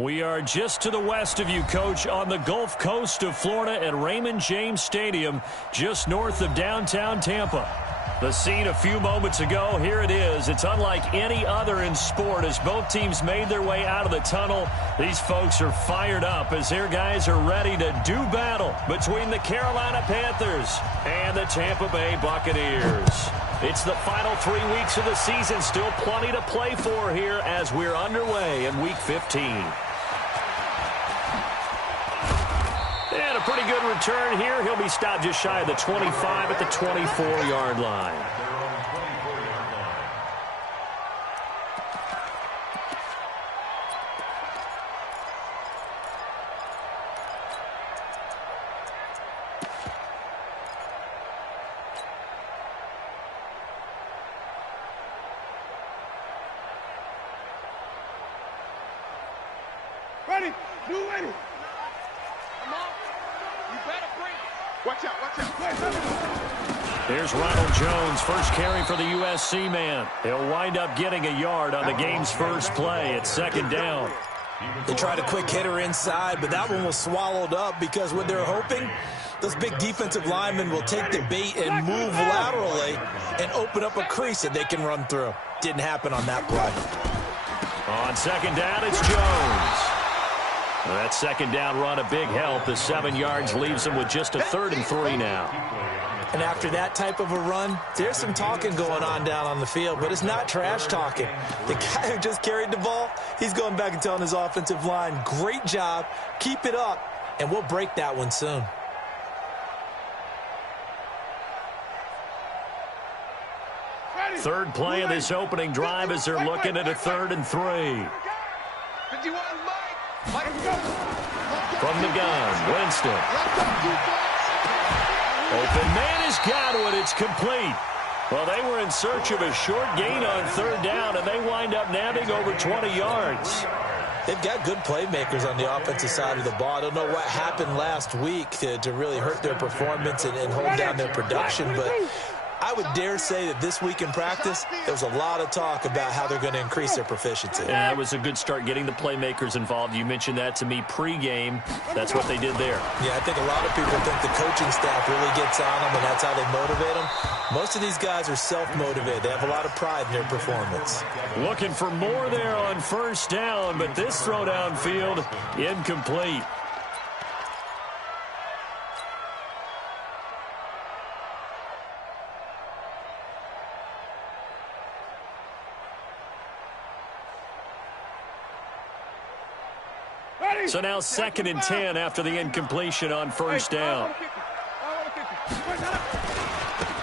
We are just to the west of you, Coach, on the Gulf Coast of Florida at Raymond James Stadium, just north of downtown Tampa. The scene a few moments ago, here it is. It's unlike any other in sport as both teams made their way out of the tunnel. These folks are fired up as their guys are ready to do battle between the Carolina Panthers and the Tampa Bay Buccaneers. It's the final 3 weeks of the season. Still plenty to play for here as we're underway in Week 15. And a pretty good return here. He'll be stopped just shy of the 25 at the 24-yard line. Ready, you ready. Come on. You better bring it. Watch out, watch out. There's Ronald Jones, first carry for the USC man. He'll wind up getting a yard on the game's first play. It's second down. They tried a quick hitter inside, but that one was swallowed up because what they're hoping, those big defensive linemen will take the bait and move laterally and open up a crease that they can run through. Didn't happen on that play. On second down, it's Jones. Well, that second down run a big help. The 7 yards leaves them with just a 3rd and 3 now. And after that type of a run, there's some talking going on down on the field, but it's not trash talking. The guy who just carried the ball, he's going back and telling his offensive line, great job, keep it up, and we'll break that one soon. Third play of this opening drive as they're looking at a 3rd and 3. From the gun, Winston. Open man has got it. It's complete. Well, they were in search of a short gain on 3rd down, and they wind up nabbing over 20 yards. They've got good playmakers on the offensive side of the ball. I don't know what happened last week to really hurt their performance and hold down their production, but I would dare say that this week in practice, there was a lot of talk about how they're going to increase their proficiency. Yeah, that was a good start getting the playmakers involved. You mentioned that to me pregame. That's what they did there. Yeah, I think a lot of people think the coaching staff really gets on them, and that's how they motivate them. Most of these guys are self-motivated. They have a lot of pride in their performance. Looking for more there on 1st down, but this throw downfield incomplete. So now 2nd and 10 after the incompletion on 1st down.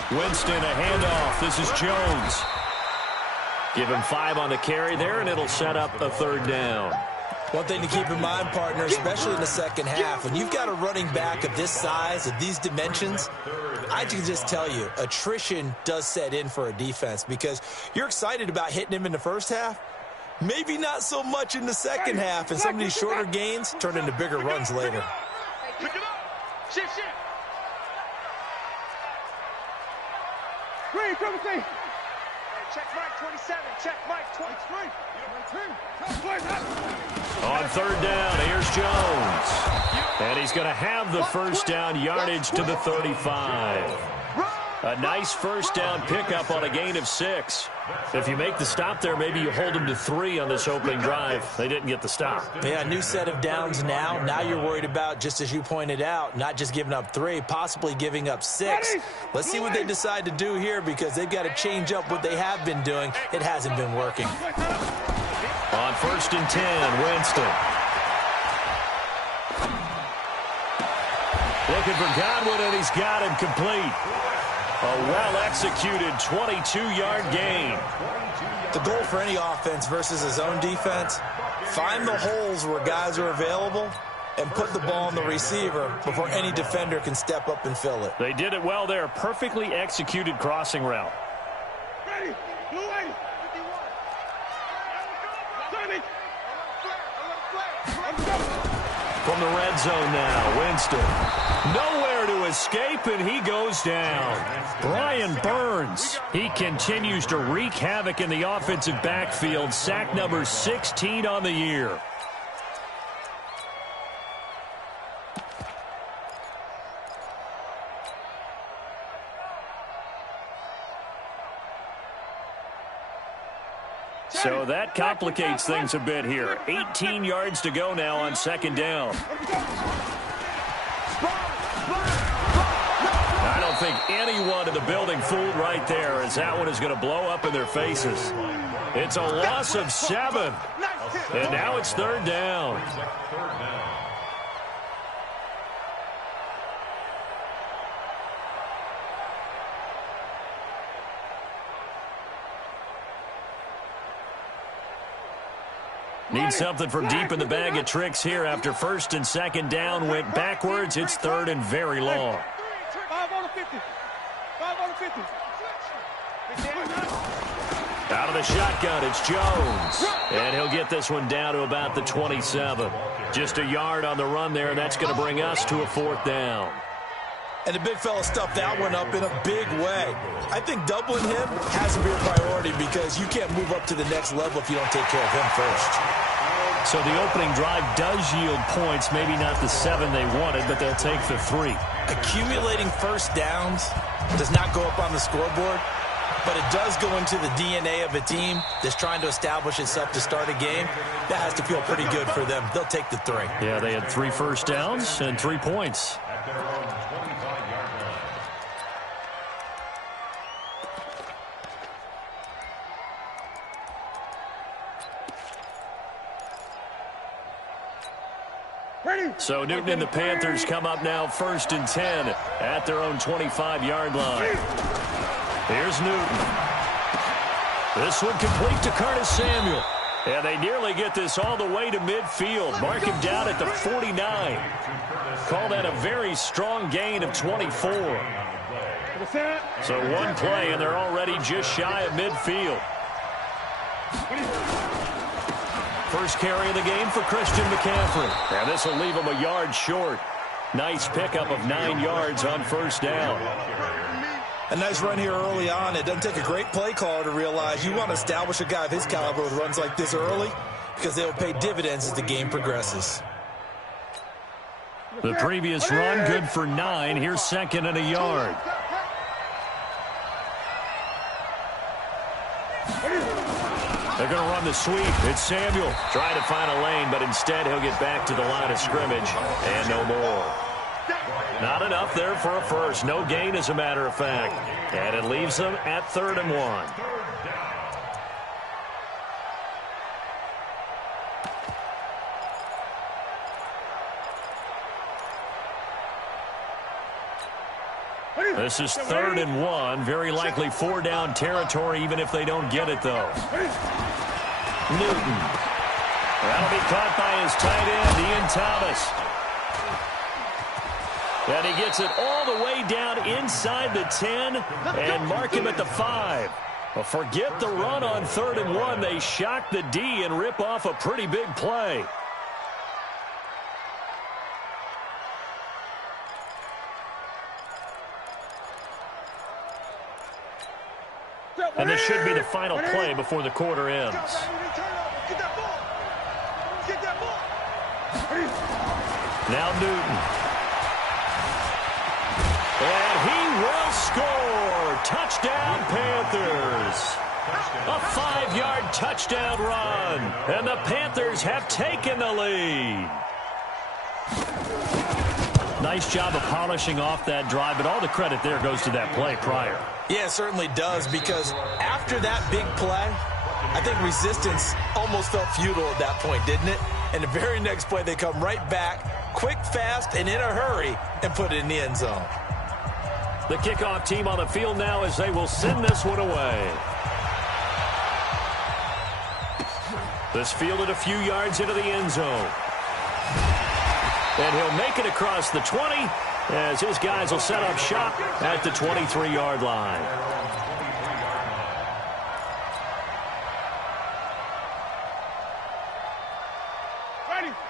Winston, a handoff. This is Jones. Give him 5 on the carry there, and it'll set up a 3rd down. One thing to keep in mind, partner, especially in the second half, when you've got a running back of this size, of these dimensions, I can just tell you, attrition does set in for a defense because you're excited about hitting him in the first half. Maybe not so much in the second half, and some of these shorter gains turn into bigger runs later. Pick it up. Shift. Green, come see. Check Mike 27. Check Mike 23. On 3rd down, here's Jones. And he's going to have the 1st down yardage to the 35. A nice 1st down pickup on a gain of 6. If you make the stop there, maybe you hold them to 3 on this opening drive. They didn't get the stop. Yeah, new set of downs now. Now you're worried about, just as you pointed out, not just giving up 3, possibly giving up 6. Let's see what they decide to do here because they've got to change up what they have been doing. It hasn't been working. On 1st and 10, Winston. Looking for Godwin, and he's got him complete. A well-executed 22-yard gain. The goal for any offense versus his own defense, find the holes where guys are available and put the ball on the receiver before any defender can step up and fill it. They did it well there. Perfectly executed crossing route. Ready. Blue 80. 30. From the red zone now, Winston. Nowhere to escape, and he goes down. Brian Burns, he continues to wreak havoc in the offensive backfield. Sack number 16 on the year. So that complicates things a bit here. 18 yards to go now on second down. I don't think anyone in the building fooled right there, as that one is going to blow up in their faces. It's a loss of 7. And now it's third down. Need something from deep in the bag of tricks here after first and second down went backwards. It's third and very long. 5 on the 50. 5 on the 50. Out of the shotgun, it's Jones. And he'll get this one down to about the 27. Just a yard on the run there, and that's going to bring us to a fourth down. And the big fella stuffed that one up in a big way. I think doubling him has to be a priority because you can't move up to the next level if you don't take care of him first. So the opening drive does yield points, maybe not the 7 they wanted, but they'll take the 3. Accumulating first downs does not go up on the scoreboard, but it does go into the DNA of a team that's trying to establish itself to start a game. That has to feel pretty good for them. They'll take the 3. Yeah, they had 3 first downs and 3 points. So Newton and the Panthers come up now first and 10 at their own 25-yard line. Here's Newton. This one complete to Curtis Samuel. And they nearly get this all the way to midfield. Mark him down at the 49. Call that a very strong gain of 24. So one play, and they're already just shy of midfield. First carry of the game for Christian McCaffrey. And this will leave him a yard short. Nice pickup of 9 yards on first down. A nice run here early on. It doesn't take a great play caller to realize you want to establish a guy of his caliber with runs like this early because they will pay dividends as the game progresses. The previous run, good for 9. Here's second and a yard. They're going to run the sweep. It's Samuel trying to find a lane, but instead he'll get back to the line of scrimmage and no more. Not enough there for a first. No gain, as a matter of fact. And it leaves them at 3rd and 1. This is 3rd and 1. Very likely 4-down territory, even if they don't get it, though. Newton. That'll be caught by his tight end, Ian Thomas. And he gets it all the way down inside the 10 and mark him at the 5. Well, forget the run on 3rd and 1. They shock the D and rip off a pretty big play. And this should be the final play before the quarter ends. Now Newton. And he will score. Touchdown, Panthers. A 5-yard touchdown run. And the Panthers have taken the lead. Nice job of polishing off that drive, but all the credit there goes to that play prior. Yeah, it certainly does, because after that big play, I think resistance almost felt futile at that point, didn't it? And the very next play, they come right back, quick, fast, and in a hurry, and put it in the end zone. The kickoff team on the field now as they will send this one away. This fielded a few yards into the end zone. And he'll make it across the 20 as his guys will set up shop at the 23-yard line.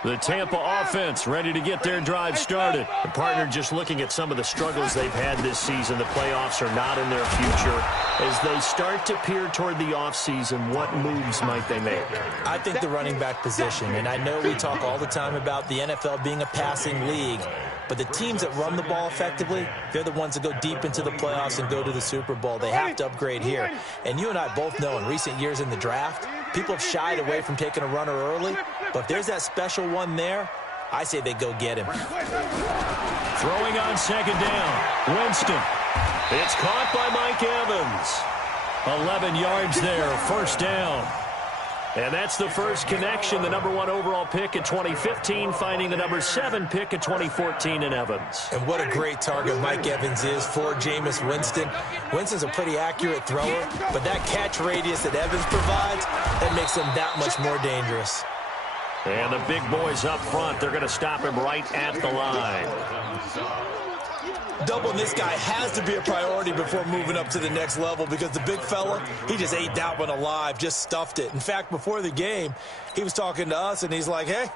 The Tampa offense ready to get their drive started. The partner just looking at some of the struggles they've had this season. The playoffs are not in their future. As they start to peer toward the offseason, what moves might they make? I think the running back position, and I know we talk all the time about the NFL being a passing league, but the teams that run the ball effectively, they're the ones that go deep into the playoffs and go to the Super Bowl. They have to upgrade here. And you and I both know in recent years in the draft, People have shied away from taking a runner early, but if there's that special one there, I say they go get him. Throwing on second down, Winston. It's caught by Mike Evans. 11 yards there, first down. And that's the first connection, the #1 overall pick in 2015, finding the #7 pick in 2014 in Evans. And what a great target Mike Evans is for Jameis Winston. Winston's a pretty accurate thrower, but that catch radius that Evans provides, that makes him that much more dangerous. And the big boys up front, they're going to stop him right at the line. Doubling this guy has to be a priority before moving up to the next level because the big fella, he just ate that one alive, just stuffed it. In fact, before the game, he was talking to us, and he's like, hey,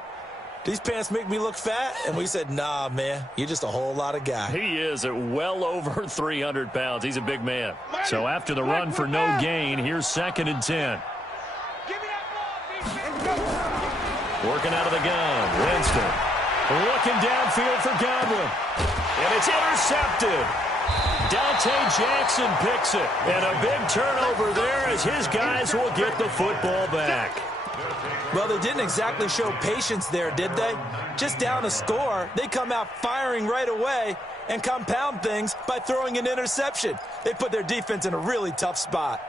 these pants make me look fat? And we said, nah, man, you're just a whole lot of guy. He is at well over 300 pounds. He's a big man. So after the run for no gain, here's 2nd and 10. Working out of the gun, Winston. Looking downfield for Godwin. And it's intercepted. Dante Jackson picks it. And a big turnover there as his guys will get the football back. Well, they didn't exactly show patience there, did they? Just down a score, they come out firing right away and compound things by throwing an interception. They put their defense in a really tough spot.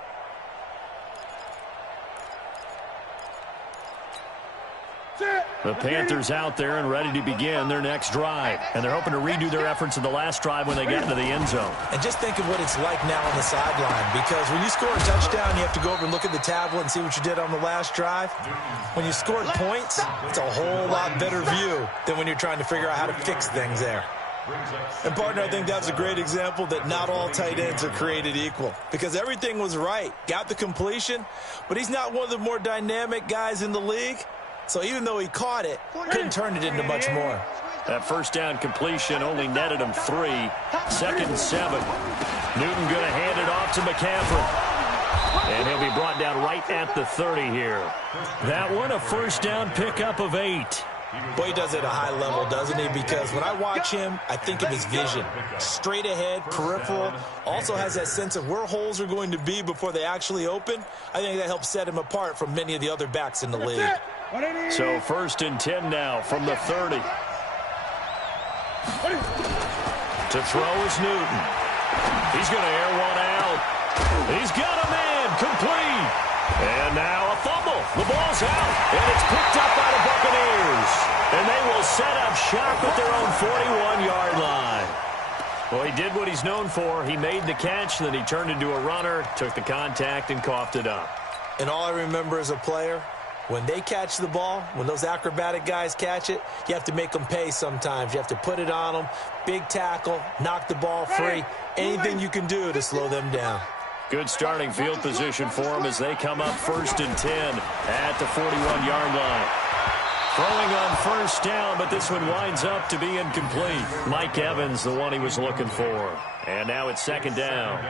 The Panthers out there and ready to begin their next drive. And they're hoping to redo their efforts in the last drive when they get into the end zone. And just think of what it's like now on the sideline, because when you score a touchdown, you have to go over and look at the tablet and see what you did on the last drive. When you scored points, it's a whole lot better view than when you're trying to figure out how to fix things there. And, partner, I think that's a great example that not all tight ends are created equal, because everything was right. Got the completion, but he's not one of the more dynamic guys in the league. So even though he caught it, couldn't turn it into much more. That first down completion only netted him 3. 2nd and 7. Newton going to hand it off to McCaffrey. And he'll be brought down right at the 30 here. That one, a first down pickup of 8. Boy, he does it at a high level, doesn't he? Because when I watch him, I think of his vision. Straight ahead, peripheral. Also has that sense of where holes are going to be before they actually open. I think that helps set him apart from many of the other backs in the league. So 1st and 10 now from the 30. To throw is Newton. He's going to air one out. He's got a man complete. And now a fumble. The ball's out. And it's picked up by the Buccaneers. And they will set up shop at their own 41-yard line. Well, he did what he's known for. He made the catch, then he turned into a runner, took the contact, and coughed it up. And all I remember as a player, when they catch the ball, when those acrobatic guys catch it, you have to make them pay sometimes. You have to put it on them, big tackle, knock the ball free, anything you can do to slow them down. Good starting field position for them as they come up 1st and 10 at the 41-yard line. Throwing on first down, but this one winds up to be incomplete. Mike Evans, the one he was looking for. And now it's 2nd down.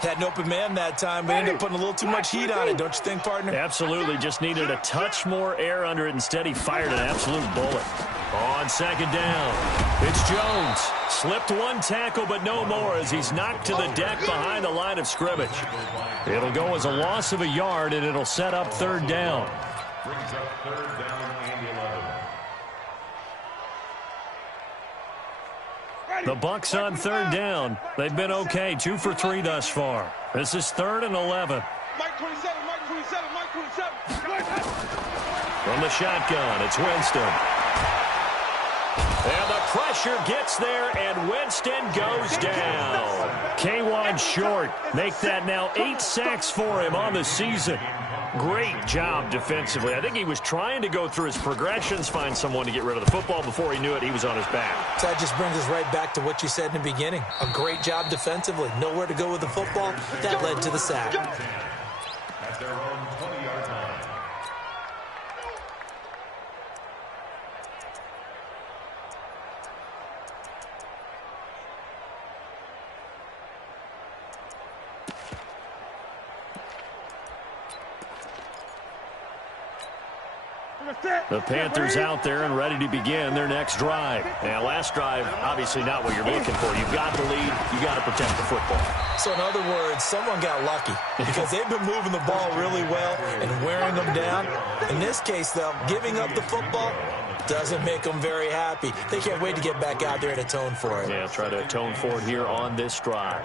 Had an open man that time, but ended up putting a little too much heat on it, don't you think, partner? Absolutely. Just needed a touch more air under it. Instead, he fired an absolute bullet. On 2nd down, it's Jones. Slipped one tackle, but no more as he's knocked to the deck behind the line of scrimmage. It'll go as a loss of a yard, and it'll set up 3rd down. Brings up 3rd down and 11. The Bucs on 3rd down. They've been okay, 2 for 3 thus far. This is 3rd and 11. Mike 27, Mike 27, Mike 27. From the shotgun, it's Winston. And the pressure gets there, and Winston goes down. K1 short. Make that now 8 sacks for him on the season. Great job defensively. I think he was trying to go through his progressions, find someone to get rid of the football. Before he knew it, he was on his back. So that just brings us right back to what you said in the beginning. A great job defensively. Nowhere to go with the football. That led to the sack. At their own 20-yard line. The Panthers out there and ready to begin their next drive. And last drive, obviously not what you're looking for. You've got the lead. You got to protect the football. So in other words, someone got lucky because they've been moving the ball really well and wearing them down. In this case, though, giving up the football doesn't make them very happy. They can't wait to get back out there and atone for it. Yeah, try to atone for it here on this drive.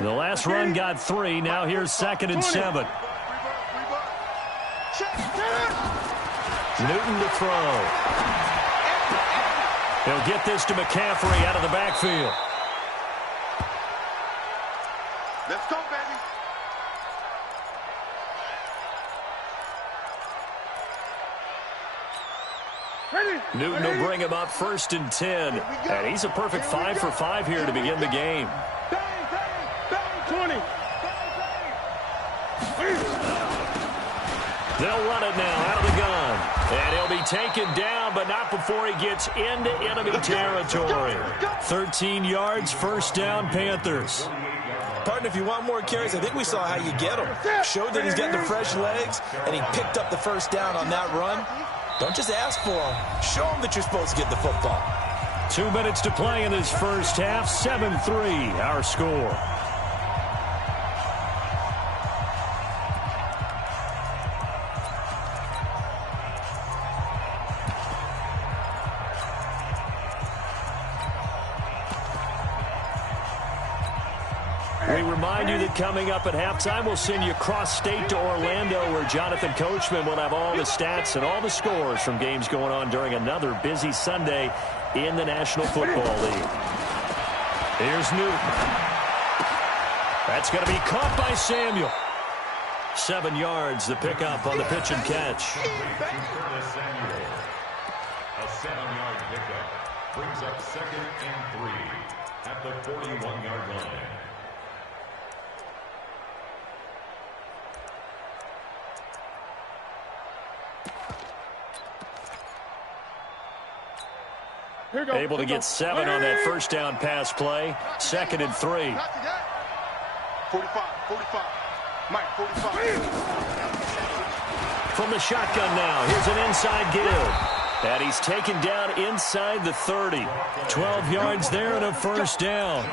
The last run got 3. Now here's 2nd and 7. Newton to throw. He'll get this to McCaffrey out of the backfield. Let's go, baby. Newton will bring him up 1st and 10. And he's a perfect 5 for 5 here to begin the game. 20. They'll run it now out of the gun. And he'll be taken down, but not before he gets into enemy territory. 13 yards, 1st down, Panthers. Partner, if you want more carries, I think we saw how you get him. Showed that he's got the fresh legs, and he picked up the 1st down on that run. Don't just ask for him. Show him that you're supposed to get the football. 2 minutes to play in this first half. 7-3, our score. We remind you that coming up at halftime, we'll send you cross-state to Orlando, where Jonathan Coachman will have all the stats and all the scores from games going on during another busy Sunday in the National Football League. Here's Newton. That's going to be caught by Samuel. 7 yards, the pickup on the pitch and catch. A 7-yard pickup brings up 2nd and 3 at the 41-yard line. Able to get 7 on that 1st down pass play. 2nd and 3. 45. Mike, 45. From the shotgun now, here's an inside give. And he's taken down inside the 30. 12 yards there and a 1st down.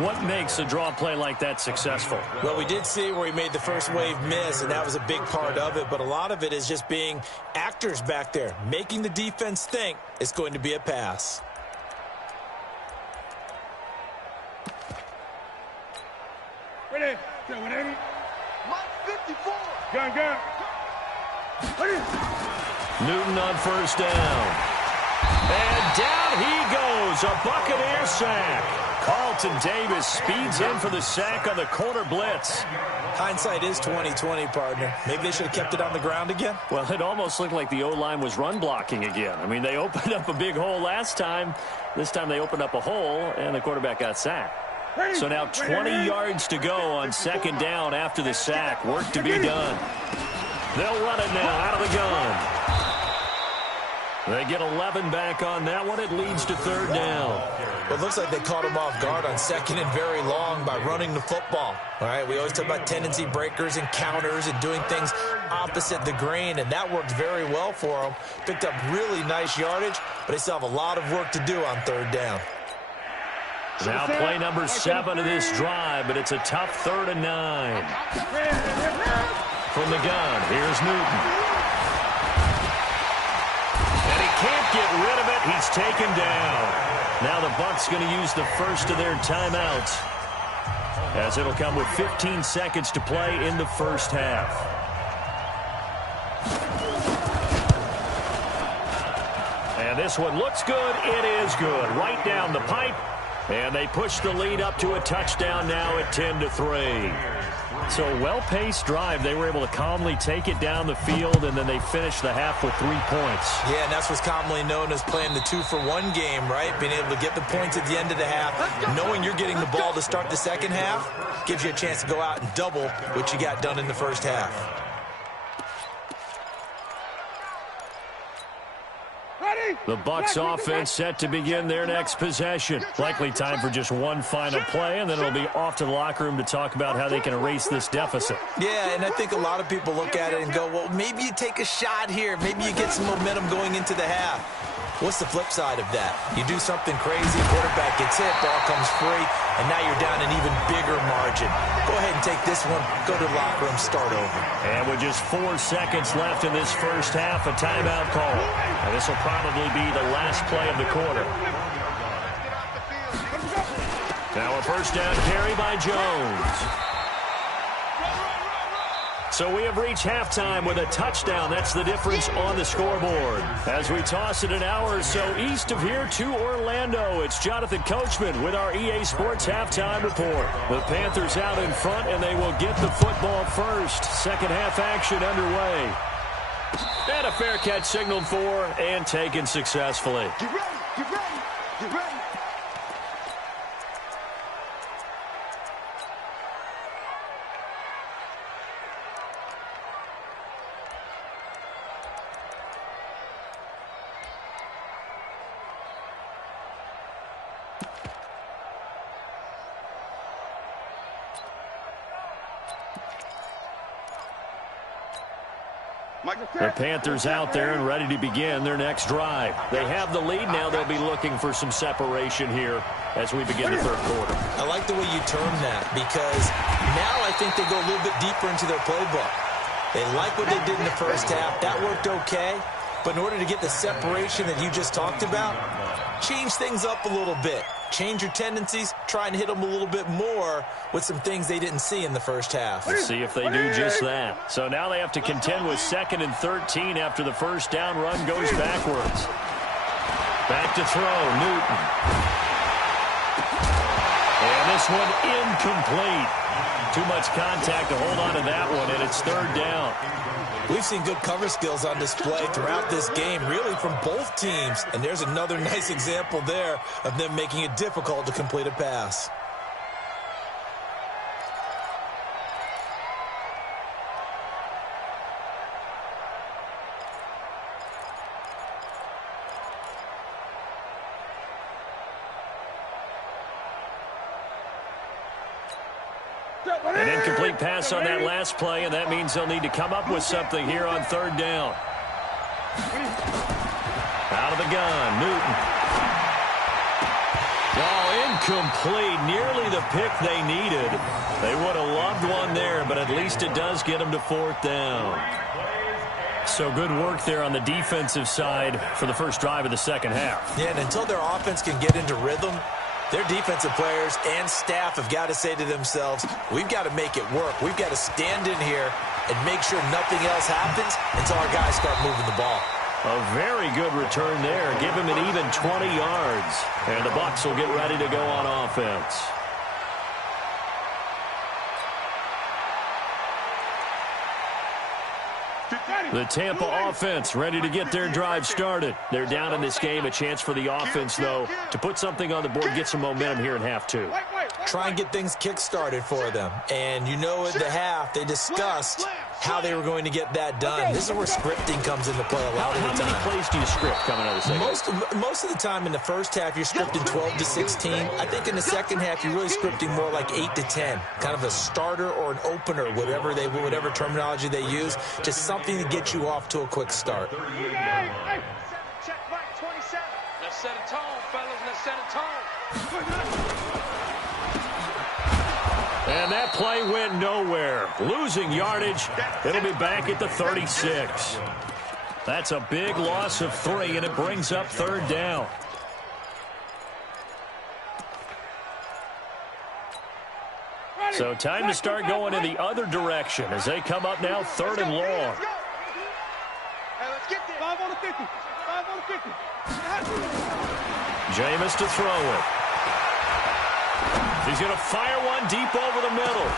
What makes a draw play like that successful? Well, we did see where he made the first wave miss, and that was a big part of it. But a lot of it is just being actors back there, making the defense think it's going to be a pass. Ready? Mike, 54. Gun. Newton on 1st down. And down he goes. A Buccaneer sack. Carlton Davis speeds in for the sack on the corner blitz. Hindsight is 20/20, partner. Maybe they should have kept it on the ground again. Well, it almost looked like the O-line was run blocking again. I mean, they opened up a big hole last time. This time they opened up a hole, and the quarterback got sacked. So now 20 yards to go on 2nd down after the sack. Work to be done. They'll run it now out of the gun. They get 11 back on that one. It leads to 3rd down. Well, it looks like they caught him off guard on 2nd and very long by running the football. All right, we always talk about tendency breakers and counters and doing things opposite the grain, and that worked very well for them. Picked up really nice yardage, but they still have a lot of work to do on 3rd down. Now play number 7 of this drive, but it's a tough 3rd and 9. From the gun, here's Newton. And he can't get rid of it. He's taken down. Now the Bucs going to use the first of their timeouts, as it'll come with 15 seconds to play in the first half. And this one looks good. It is good. Right down the pipe. And they push the lead up to a touchdown now at 10-3. So a well-paced drive. They were able to calmly take it down the field, and then they finished the half with 3 points. Yeah, and that's what's commonly known as playing the 2-for-1 game, right? Being able to get the points at the end of the half, knowing you're getting the ball to start the second half, gives you a chance to go out and double what you got done in the first half. Ready? The Bucs offense set to begin their next possession. Likely time for just one final play, and then it'll be off to the locker room to talk about how they can erase this deficit. Yeah, and I think a lot of people look at it and go, well, maybe you take a shot here. Maybe you get some momentum going into the half. What's the flip side of that? You do something crazy, quarterback gets hit, ball comes free, and now you're down an even bigger margin. Go ahead and take this one, go to the locker room, start over. And with just 4 seconds left in this first half, a timeout call. And this will probably be the last play of the quarter. Now a first down carry by Jones. So we have reached halftime with a touchdown. That's the difference on the scoreboard. As we toss it an hour or so east of here to Orlando, it's Jonathan Coachman with our EA Sports Halftime Report. The Panthers out in front, and they will get the football first. Second half action underway. And a fair catch signaled for and taken successfully. Get ready, get ready, get ready. The Panthers out there and ready to begin their next drive. They have the lead now. They'll be looking for some separation here as we begin the third quarter. I like the way you term that because now I think they go a little bit deeper into their playbook. They like what they did in the first half. That worked okay. But in order to get the separation that you just talked about, change things up a little bit. Change your tendencies, try and hit them a little bit more with some things they didn't see in the first half. Let's see if they do just that. So now they have to contend with 2nd and 13 after the first down run goes backwards. Back to throw, Newton. And this one incomplete. Too much contact to hold on to that one, and it's 3rd down. We've seen good cover skills on display throughout this game, really from both teams. And there's another nice example there of them making it difficult to complete a pass. An incomplete pass on that last play, and that means they'll need to come up with something here on 3rd down. Out of the gun, Newton. Oh, incomplete. Nearly the pick they needed. They would have loved one there, but at least it does get them to 4th down. So good work there on the defensive side for the first drive of the second half. Yeah, and until their offense can get into rhythm, their defensive players and staff have got to say to themselves, we've got to make it work. We've got to stand in here and make sure nothing else happens until our guys start moving the ball. A very good return there. Give him an even 20 yards. And the Bucs will get ready to go on offense. The Tampa offense ready to get their drive started. They're down in this game. A chance for the offense, though, to put something on the board, get some momentum here in half 2. Try and get things kick-started for them. And you know at the half, they discussed how they were going to get that done. This is where scripting comes into play a lot of the time. How many plays do you script coming out of the second? Most of the time in the first half, you're scripting 12 to 16. I think in the second half, you're really scripting more like 8 to 10. Kind of a starter or an opener, whatever terminology they use. Just something to get you off to a quick start. Check right, 27. Let's set a tone, fellas. Let's set a tone. And that play went nowhere. Losing yardage. It'll be back at the 36. That's a big loss of 3, and it brings up 3rd down. So time to start going in the other direction as they come up now 3rd and long. Hey, let's get there. 5 on the 50. 5 on the 50. Jameis to throw it. He's going to fire one deep over the middle.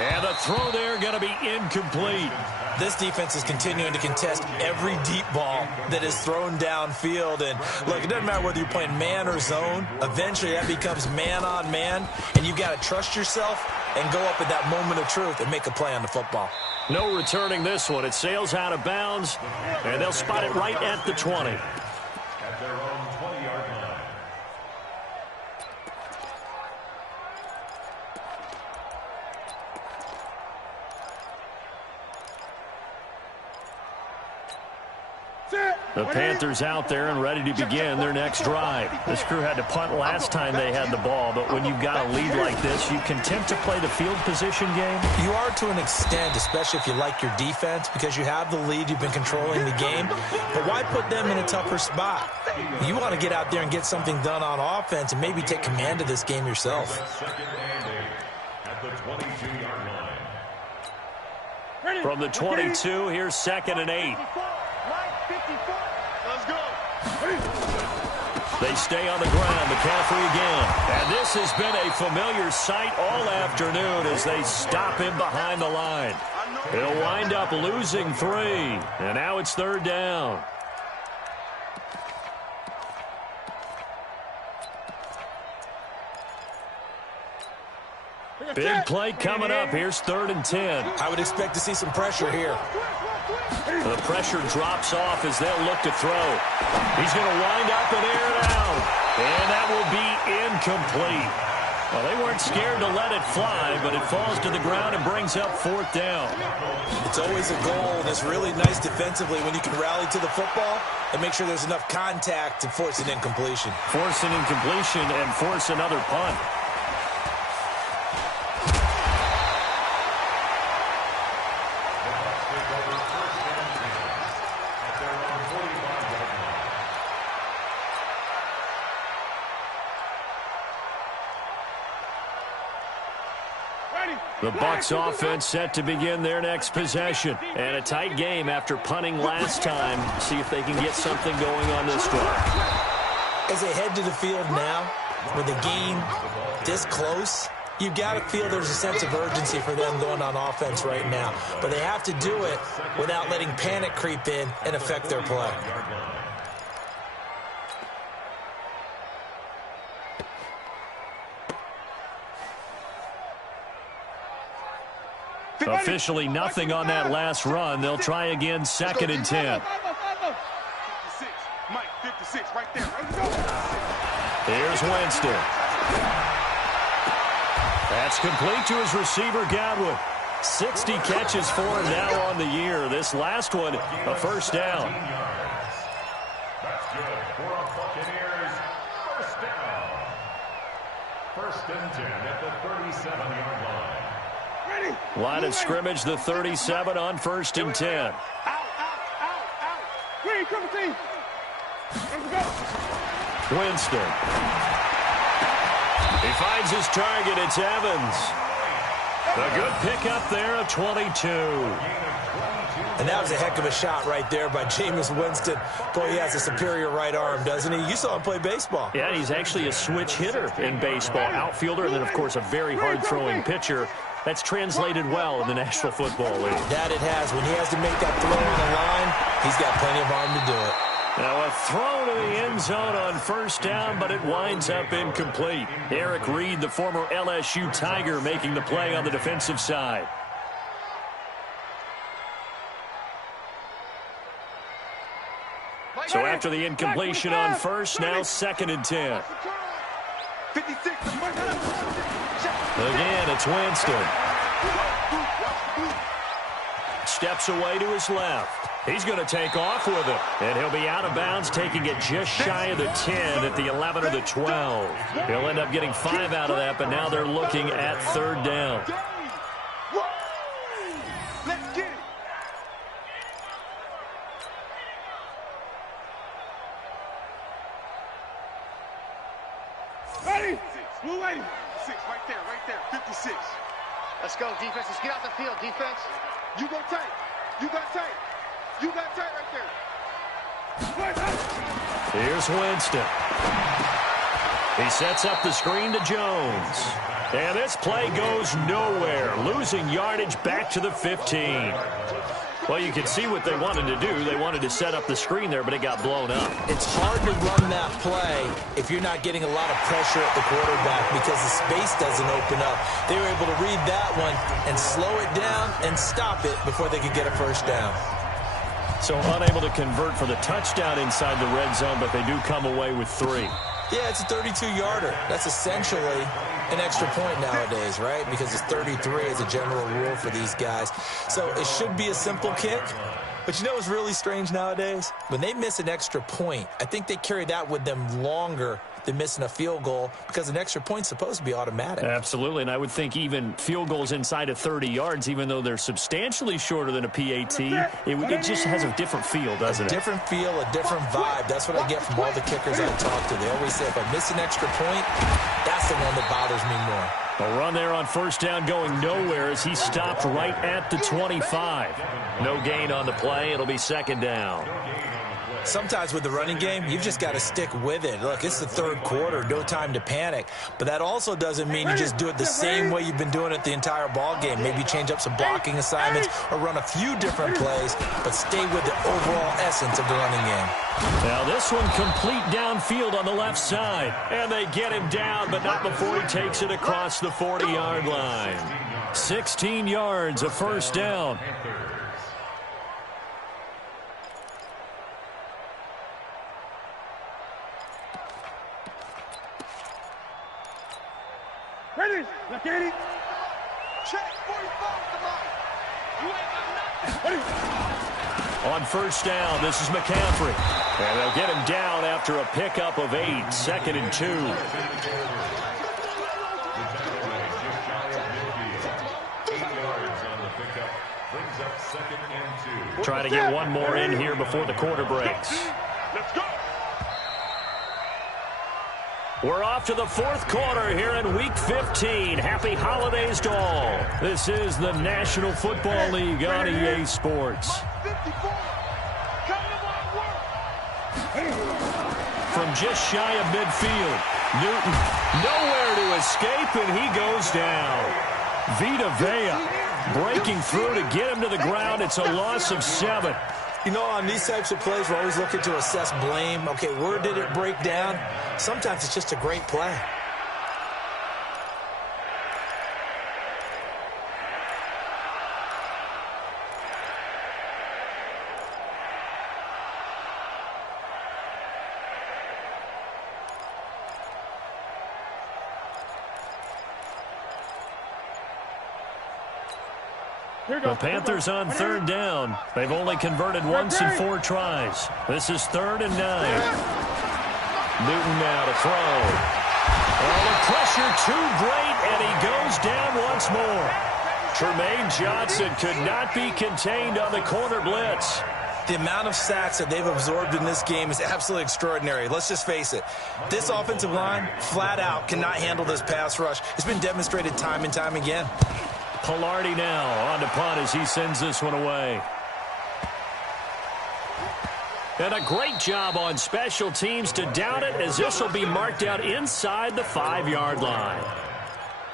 And the throw there going to be incomplete. This defense is continuing to contest every deep ball that is thrown downfield. And look, it doesn't matter whether you're playing man or zone. Eventually that becomes man on man. And you've got to trust yourself and go up at that moment of truth and make a play on the football. No returning this one. It sails out of bounds, and they'll spot it right at the 20. The Panthers out there and ready to begin their next drive. This crew had to punt last time they had the ball, but when you've got a lead like this, you content to play the field position game? You are to an extent, especially if you like your defense, because you have the lead, you've been controlling the game. But why put them in a tougher spot? You want to get out there and get something done on offense and maybe take command of this game yourself. Second and 8 at the 22-yard line. From the 22, here's 2nd and 8. Let's go. They stay on the ground. McCaffrey again. And this has been a familiar sight all afternoon as they stop him behind the line. He'll wind up losing 3. And now it's 3rd down. Big play coming up. Here's 3rd and 10. I would expect to see some pressure here. The pressure drops off as they'll look to throw. He's going to wind up and air it out. And that will be incomplete. Well, they weren't scared to let it fly, but it falls to the ground and brings up 4th down. It's always a goal, and it's really nice defensively when you can rally to the football and make sure there's enough contact to force an incompletion. Force an incompletion and force another punt. The Bucs offense set to begin their next possession. And a tight game after punting last time. See if they can get something going on this drive. As they head to the field now, with the game this close, you've got to feel there's a sense of urgency for them going on offense right now. But they have to do it without letting panic creep in and affect their play. Officially nothing on that last run. They'll try again, 2nd and 10. 56. Mike, 56, right there. Here's Winston. That's complete to his receiver, Godwin. 60 catches for him now on the year. This last one, a 1st down. That's good for our Buccaneers. 1st down. 1st and 10 at the 37-yard line. Line of scrimmage, the 37 on 1st and 10. Out. Green, come team. Let's go. Winston. He finds his target. It's Evans. A good pickup there at 22. And that was a heck of a shot right there by Jameis Winston. Boy, he has a superior right arm, doesn't he? You saw him play baseball. Yeah, he's actually a switch hitter in baseball. Outfielder, and then, of course, a very hard-throwing pitcher. That's translated well in the National Football League. That it has. When he has to make that throw on the line, he's got plenty of arm to do it. Now a throw to the end zone on 1st down, but it winds up incomplete. Eric Reed, the former LSU Tiger, making the play on the defensive side. So after the incompletion on 1st, now 2nd and 10. 56. Again, it's Winston. Steps away to his left. He's going to take off with it. And he'll be out of bounds, taking it just shy of the 10 at the 11 or the 12. He'll end up getting 5 out of that, but now they're looking at 3rd down. Let's get it. Ready? Blue 80. 6, right there, 56. Let's go, defense. Let's get out the field, defense. You go tight. You got tight. You got tight right there. Here's Winston. He sets up the screen to Jones. And this play goes nowhere, losing yardage back to the 15. Well, you can see what they wanted to do. They wanted to set up the screen there, but it got blown up. It's hard to run that play if you're not getting a lot of pressure at the quarterback because the space doesn't open up. They were able to read that one and slow it down and stop it before they could get a 1st down. So unable to convert for the touchdown inside the red zone, but they do come away with 3. Yeah, it's a 32-yarder. That's essentially an extra point nowadays, right? Because it's 33 as a general rule for these guys. So it should be a simple kick, But you know what's really strange nowadays? When they miss an extra point, I think they carry that with them longer than missing a field goal because an extra point's supposed to be automatic. Absolutely, and I would think even field goals inside of 30 yards, even though they're substantially shorter than a PAT, it just has a different feel, doesn't it? A different feel, a different vibe. That's what I get from all the kickers I talk to. They always say if I miss an extra point, that's the one that bothers me more. A run there on first down going nowhere as he stopped right at the 25. No gain on the play. It'll be second down. Sometimes with the running game, you've just got to stick with it. Look, it's the third quarter, no time to panic. But that also doesn't mean you just do it the same way you've been doing it the entire ball game. Maybe change up some blocking assignments or run a few different plays, but stay with the overall essence of the running game. Now this one complete downfield on the left side. And they get him down, but not before he takes it across the 40-yard line. 16 yards, a first down. Ready? Look at it. Check 45, come on. You ain't got nothing. On first down, this is McCaffrey. And they'll get him down after a pickup of 8, second and 2. Try to get one more in here before the quarter breaks. Let's go. We're off to the fourth quarter here in Week 15. Happy holidays to all. This is the National Football League on EA Sports. 54. Come to my work. From just shy of midfield, Newton nowhere to escape, and he goes down. Vita Vea breaking through to get him to the ground. It's a loss of 7. You know, on these types of plays, we're always looking to assess blame. Okay, where did it break down? Sometimes it's just a great play. The Panthers on third down. They've only converted once in 4 tries. This is 3rd and 9. Newton now to throw. Oh, the pressure too great, and he goes down once more. Tremaine Johnson could not be contained on the corner blitz. The amount of sacks that they've absorbed in this game is absolutely extraordinary. Let's just face it. This offensive line, flat out, cannot handle this pass rush. It's been demonstrated time and time again. Pilardi now on to punt as he sends this one away. And a great job on special teams to down it, as this will be marked out inside the 5-yard line.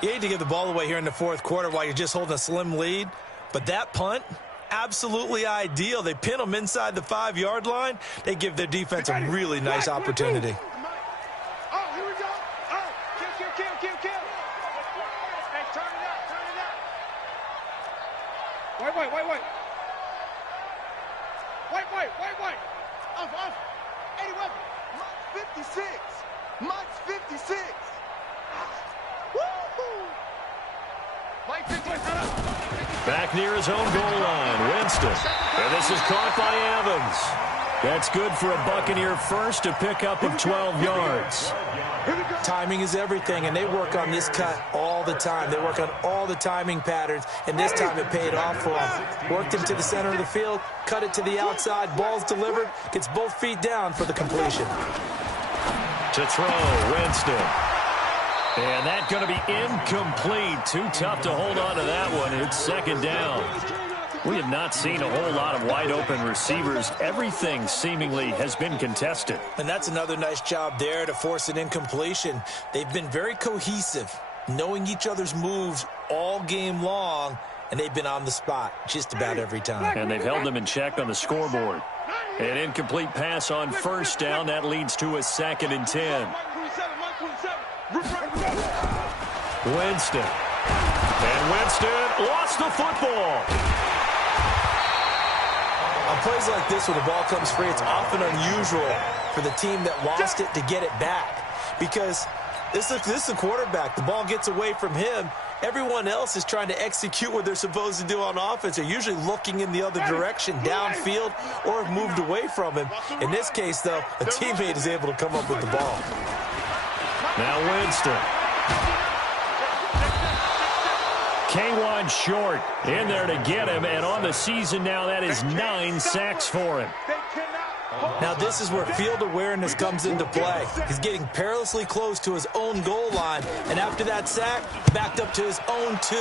You hate to give the ball away here in the fourth quarter while you're just holding a slim lead, but that punt, absolutely ideal. They pin them inside the 5-yard line. They give their defense a really nice opportunity. Oh, here we go. Oh, kill. Hey, turn it out. Wait. Off. 81. Mike's 56. Woo-hoo. Mike 56. Back near his own goal line, Winston. And this is caught by Evans. That's good for a Buccaneer first, to pick up of 12 yards. Timing is everything, and they work on this cut all the time. They work on all the timing patterns, and this time it paid off for them. Worked him to the center of the field, cut it to the outside, ball's delivered, gets both feet down for the completion. To throw, Winston. And that's going to be incomplete. Too tough to hold on to that one. It's second down. We have not seen a whole lot of wide-open receivers. Everything seemingly has been contested. And that's another nice job there to force an incompletion. They've been very cohesive, knowing each other's moves all game long, and they've been on the spot just about every time. And they've held them in check on the scoreboard. An incomplete pass on first down. That leads to a 2nd and 10. Winston. And Winston lost the football. On plays like this, when the ball comes free, it's often unusual for the team that lost it to get it back. Because this is the quarterback. The ball gets away from him, everyone else is trying to execute what they're supposed to do on offense. They're usually looking in the other direction, downfield, or have moved away from him. In this case, though, a teammate is able to come up with the ball. Now Winston. K1 short in there to get him, and on the season now, that is 9 sacks for him. Now this is where field awareness comes into play. He's getting perilously close to his own goal line, and after that sack, backed up to his own 2.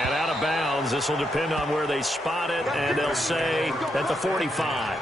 And out of bounds. This will depend on where they spot it, and they'll say at the 45.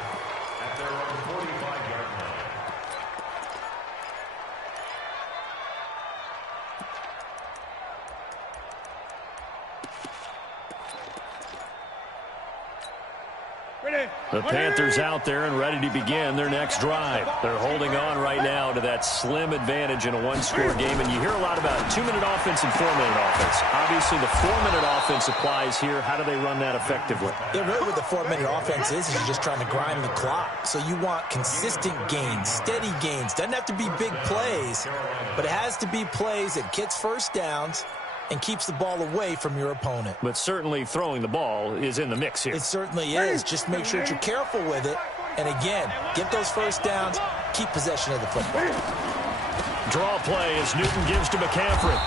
The Panthers out there and ready to begin their next drive. They're holding on right now to that slim advantage in a one-score game. And you hear a lot about 2-minute offense and 4-minute offense. Obviously, the 4-minute offense applies here. How do they run that effectively? Yeah, really what the 4-minute offense is you're just trying to grind the clock. So you want consistent gains, steady gains. Doesn't have to be big plays, but it has to be plays that gets first downs and keeps the ball away from your opponent. But certainly throwing the ball is in the mix here. It certainly is. Just make sure that you're careful with it. And again, get those first downs, keep possession of the football. Draw play as Newton gives to McCaffrey.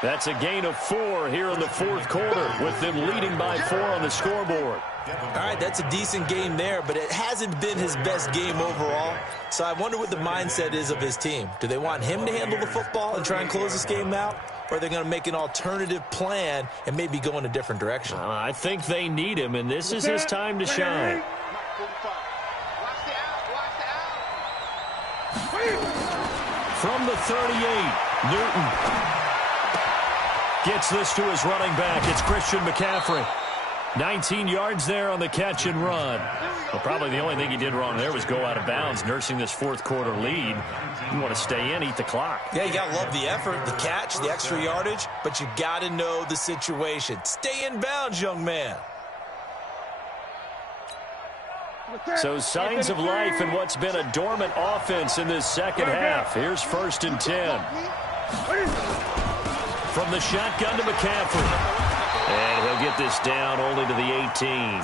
That's a gain of 4 here in the fourth quarter, with them leading by 4 on the scoreboard. All right, that's a decent game there, but it hasn't been his best game overall. So I wonder what the mindset is of his team. Do they want him to handle the football and try and close this game out? Or are they going to make an alternative plan and maybe go in a different direction? I think they need him, and this is his time to shine. From the 38, Newton gets this to his running back. It's Christian McCaffrey. 19 yards there on the catch and run. Well, probably the only thing he did wrong there was go out of bounds, nursing this fourth quarter lead. You want to stay in, eat the clock. Yeah, you got to love the effort, the catch, the extra yardage, but you got to know the situation. Stay in bounds, young man. So signs of life in what's been a dormant offense in this second half. Here's 1st and 10. From the shotgun to McCaffrey. And he'll get this down only to the 18.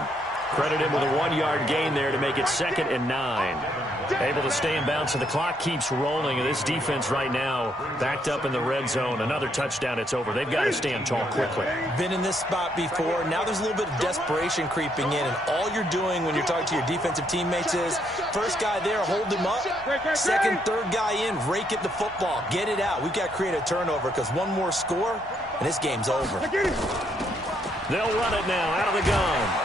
Credit him with a 1-yard gain there to make it 2nd and 9. Able to stay in bounds, so the clock keeps rolling. And this defense right now backed up in the red zone. Another touchdown, it's over. They've got to stand tall quickly. Been in this spot before. Now there's a little bit of desperation creeping in. And all you're doing when you're talking to your defensive teammates is, first guy there, hold him up. Second, third guy in, rake at the football. Get it out. We've got to create a turnover because one more score, and this game's over. They'll run it now out of the gun.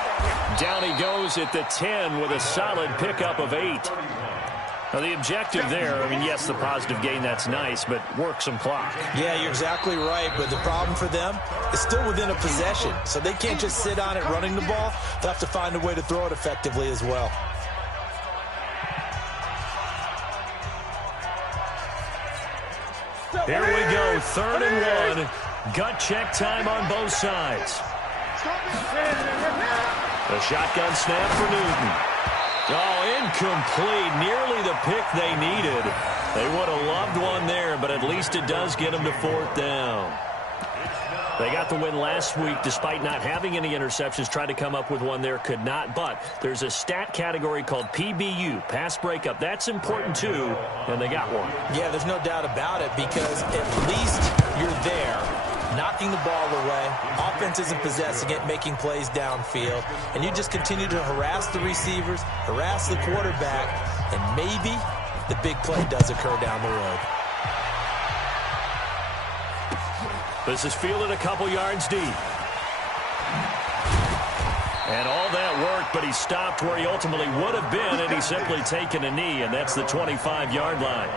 Down he goes at the 10 with a solid pickup of 8. Now the objective there, I mean, yes, the positive gain, that's nice, but work some clock. Yeah, you're exactly right, but the problem for them is still within a possession, so they can't just sit on it running the ball. They'll have to find a way to throw it effectively as well. Here we go, 3rd and 1. Gut check time on both sides. The shotgun snap for Newton. Oh, incomplete. Nearly the pick they needed. They would have loved one there, but at least it does get them to 4th down. They got the win last week despite not having any interceptions. Tried to come up with one there, could not. But there's a stat category called PBU, pass breakup. That's important too, and they got one. Yeah, there's no doubt about it because at least you're there, knocking the ball away. Offense isn't possessing it, making plays downfield. And you just continue to harass the receivers, harass the quarterback, and maybe the big play does occur down the road. This is fielded a couple yards deep. And all that worked, but he stopped where he ultimately would have been, and he's simply taken a knee, and that's the 25-yard line.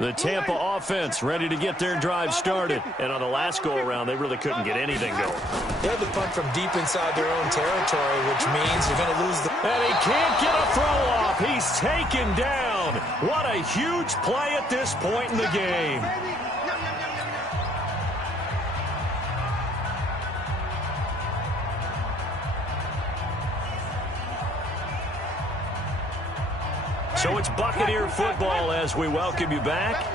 The Tampa offense ready to get their drive started. And on the last go-around, they really couldn't get anything going. They had to punt from deep inside their own territory, which means you're going to lose the... And he can't get a throw off. He's taken down. What a huge play at this point in the game. So it's Buccaneer football as we welcome you back.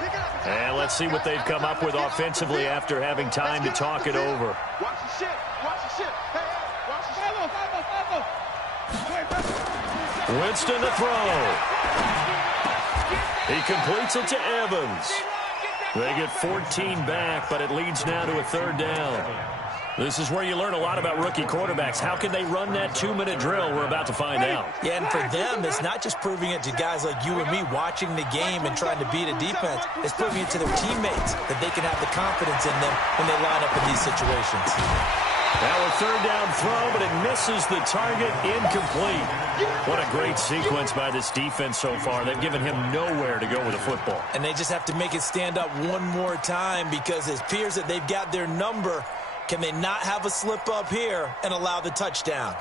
And let's see what they've come up with offensively after having time to talk it over. Watch the shit. Watch the shit. Hey, watch the shit. Winston to throw. He completes it to Evans. They get 14 back, but it leads now to a third down. This is where you learn a lot about rookie quarterbacks. How can they run that 2-minute drill? We're about to find out. Yeah, and for them, it's not just proving it to guys like you and me watching the game and trying to beat a defense. It's proving it to their teammates that they can have the confidence in them when they line up in these situations. Now a third down throw, but it misses the target, incomplete. What a great sequence by this defense so far. They've given him nowhere to go with the football. And they just have to make it stand up one more time because it appears that they've got their number. Can they not have a slip up here and allow the touchdown?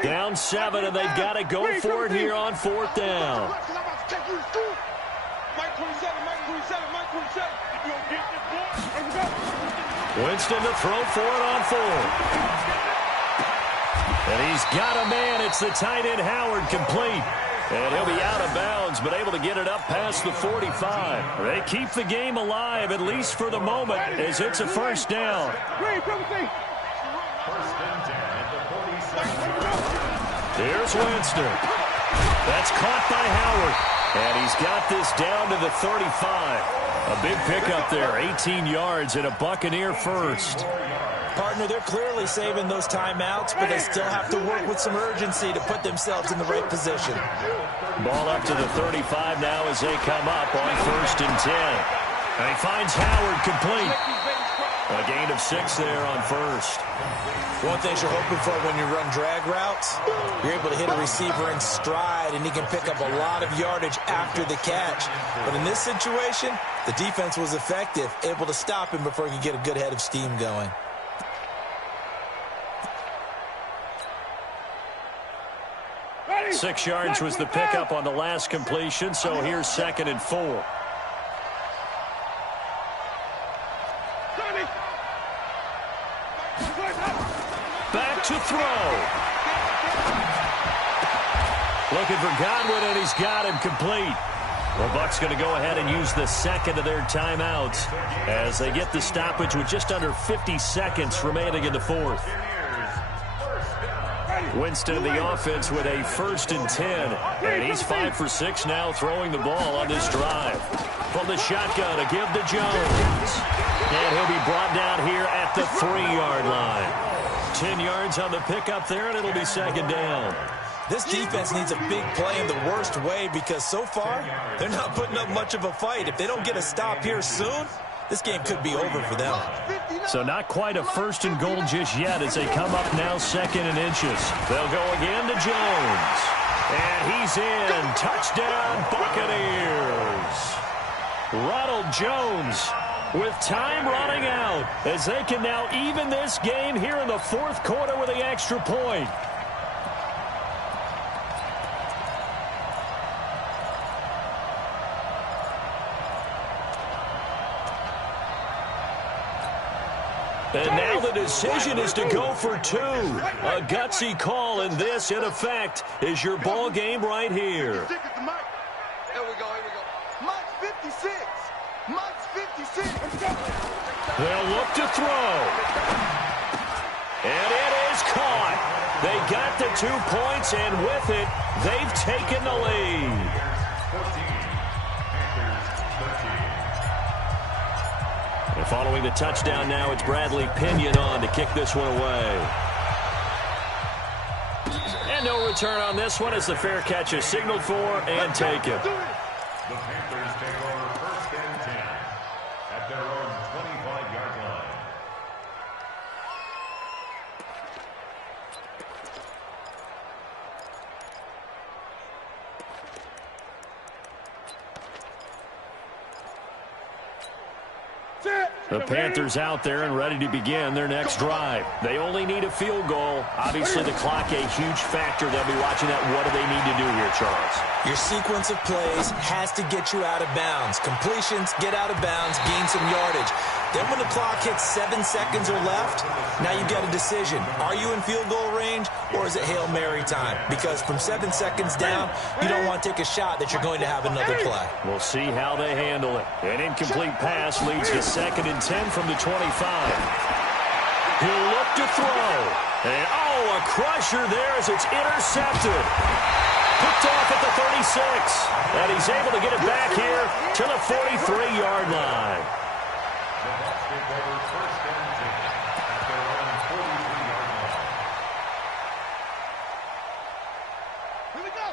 Down 7, and they've got to go for it here on 4th down. Winston to throw for it on 4th. And he's got a man. It's the tight end Howard, complete. And he'll be out of bounds, but able to get it up past the 45. They keep the game alive, at least for the moment, as it's a first down. Here's Winston. That's caught by Howard. And he's got this down to the 35. A big pickup there, 18 yards and a Buccaneer first. Partner, they're clearly saving those timeouts, but they still have to work with some urgency to put themselves in the right position. Ball up to the 35 now as they come up on 1st and 10. And he finds Howard complete. A gain of 6 there on 1st. One thing you're hoping for when you run drag routes, you're able to hit a receiver in stride, and he can pick up a lot of yardage after the catch. But in this situation, the defense was effective, able to stop him before he could get a good head of steam going. Ready? 6 yards was the pickup on the last completion, so here's 2nd and 4. Back to throw. Looking for Godwin, and he's got him complete. The Bucs going to go ahead and use the second of their timeouts as they get the stoppage with just under 50 seconds remaining in the 4th. Winston in the offense with a 1st and 10, and he's 5 for 6 now throwing the ball on this drive. From the shotgun to give to Jones. And he'll be brought down here at the 3-yard line. 10 yards on the pickup there, and it'll be 2nd down. This defense needs a big play in the worst way because so far, they're not putting up much of a fight. If they don't get a stop here soon, this game could be over for them. So not quite a 1st and goal just yet as they come up now 2nd and inches. They'll go again to Jones. And he's in. Touchdown, Buccaneers. Ronald Jones with time running out as they can now even this game here in the 4th quarter with the extra point. And now the decision is to go for 2. A gutsy call, and this, in effect, is your ball game right here. Here we go. Mike's 56. Mike's 56. They'll look to throw. And it is caught. They got the 2 points, and with it, they've taken the lead. And following the touchdown now, it's Bradley Pinion on to kick this one away. And no return on this one as the fair catch is signaled for and taken. The Panthers take over 1st and 10 at their own 25-yard line. The Panthers out there and ready to begin their next drive. They only need a field goal. Obviously, the clock a huge factor. They'll be watching that. What do they need to do here, Charles? Your sequence of plays has to get you out of bounds. Completions, get out of bounds, gain some yardage. Then when the clock hits 7 seconds or left, now you've got a decision. Are you in field goal range or is it Hail Mary time? Because from 7 seconds down, you don't want to take a shot that you're going to have another play. We'll see how they handle it. An incomplete pass leads to 2nd and 10 from the 25. He'll look to throw. And, a crusher there as it's intercepted. Picked off at the 36. And he's able to get it back here to the 43-yard line.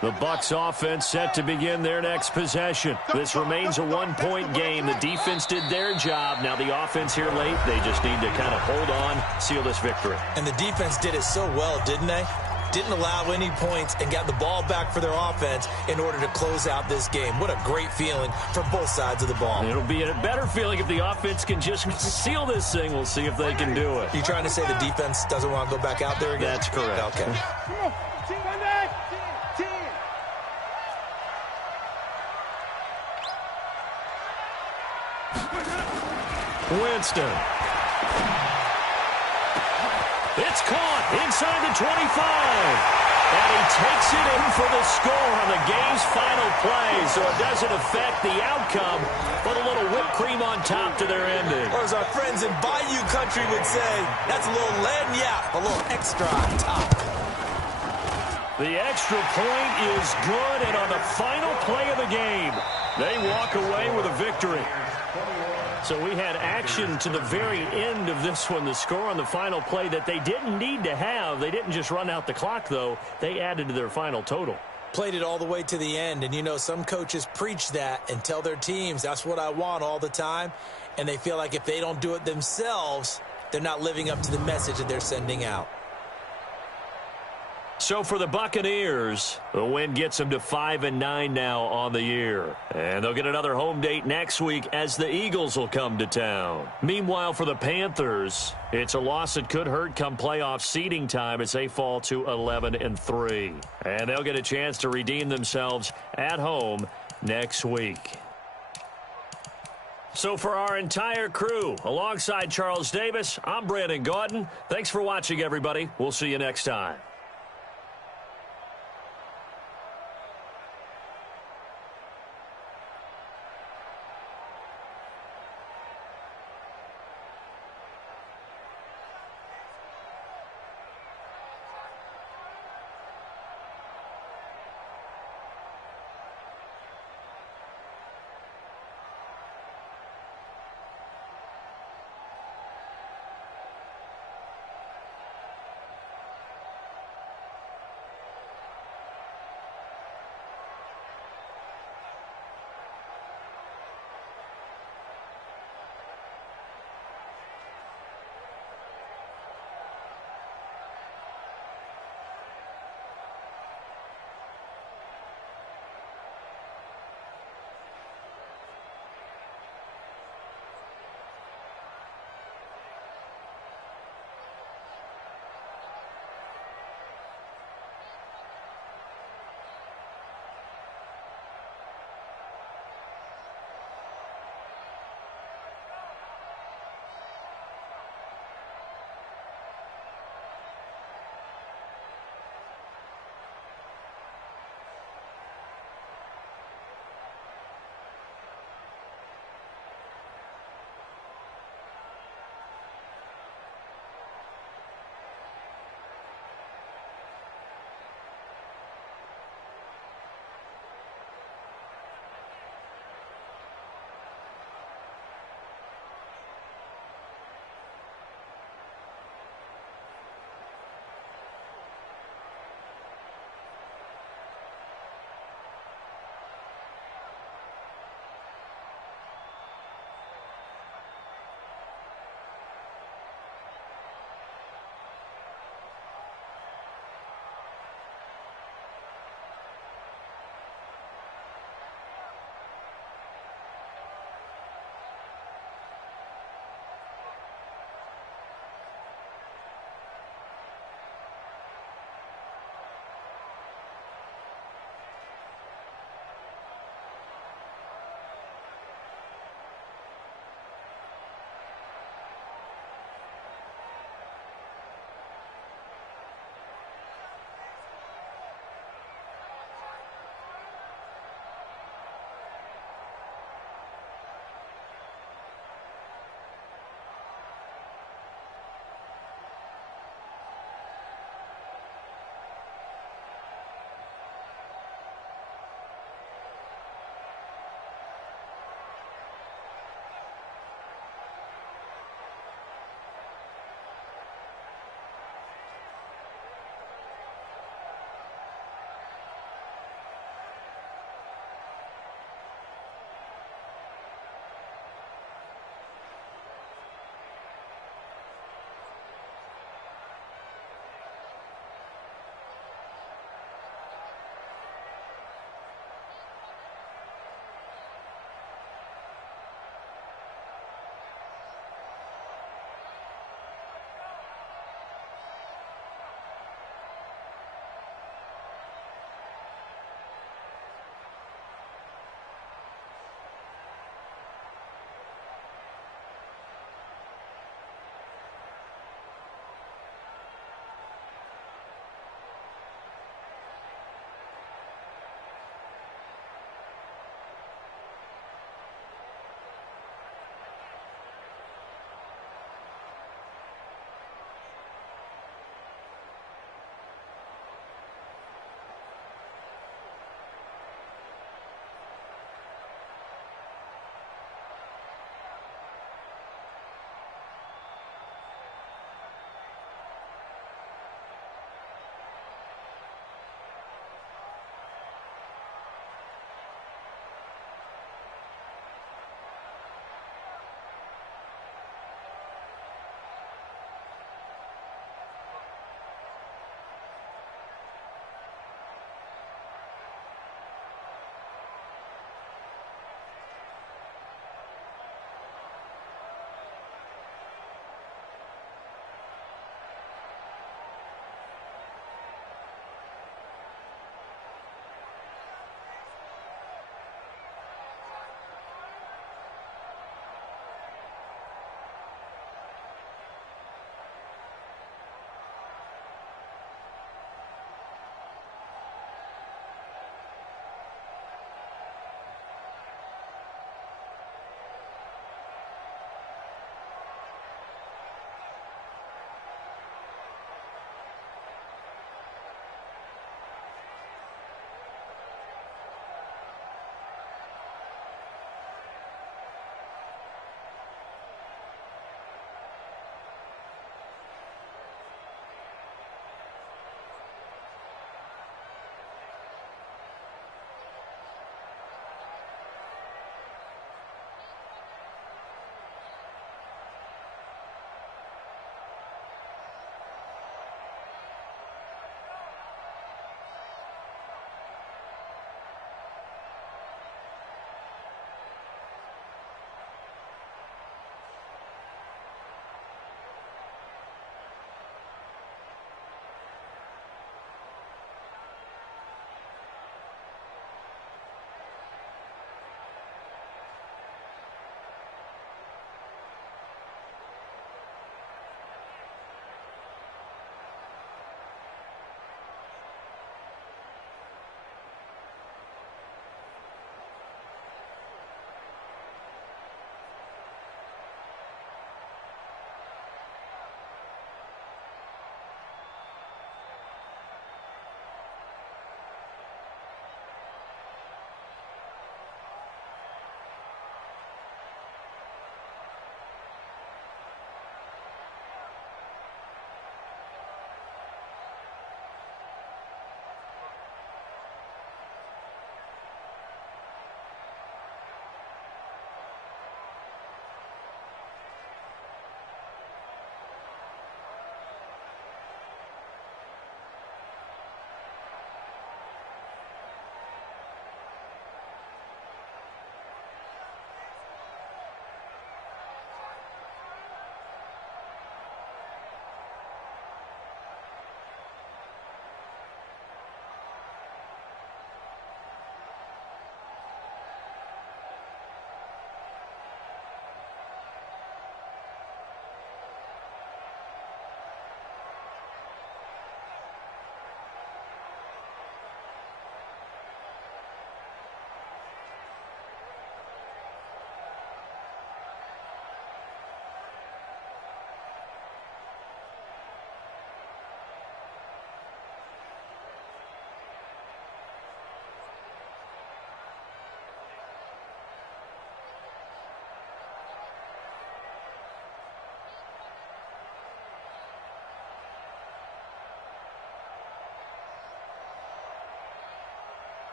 The Bucs offense set to begin their next possession. This remains a one-point game. The defense did their job. Now the offense here late, they just need to kind of hold on, seal this victory. And the defense did it so well, didn't they? Didn't allow any points and got the ball back for their offense in order to close out this game. What a great feeling for both sides of the ball. It'll be a better feeling if the offense can just seal this thing. We'll see if they can do it. You trying to say the defense doesn't want to go back out there again? That's correct. Okay. Winston. It's caught inside the 25. And he takes it in for the score on the game's final play. So it doesn't affect the outcome, but a little whipped cream on top to their ending. Or as our friends in Bayou Country would say, that's a little lagniappe, a little extra on top. The extra point is good, and on the final play of the game, they walk away with a victory. So we had action to the very end of this one. The score on the final play that they didn't need to have. They didn't just run out the clock, though. They added to their final total. Played it all the way to the end. And, you know, some coaches preach that and tell their teams, that's what I want all the time. And they feel like if they don't do it themselves, they're not living up to the message that they're sending out. So for the Buccaneers, the win gets them to 5-9 now on the year. And they'll get another home date next week as the Eagles will come to town. Meanwhile, for the Panthers, it's a loss that could hurt come playoff seeding time as they fall to 11-3. And they'll get a chance to redeem themselves at home next week. So for our entire crew, alongside Charles Davis, I'm Brandon Gaudin. Thanks for watching, everybody. We'll see you next time.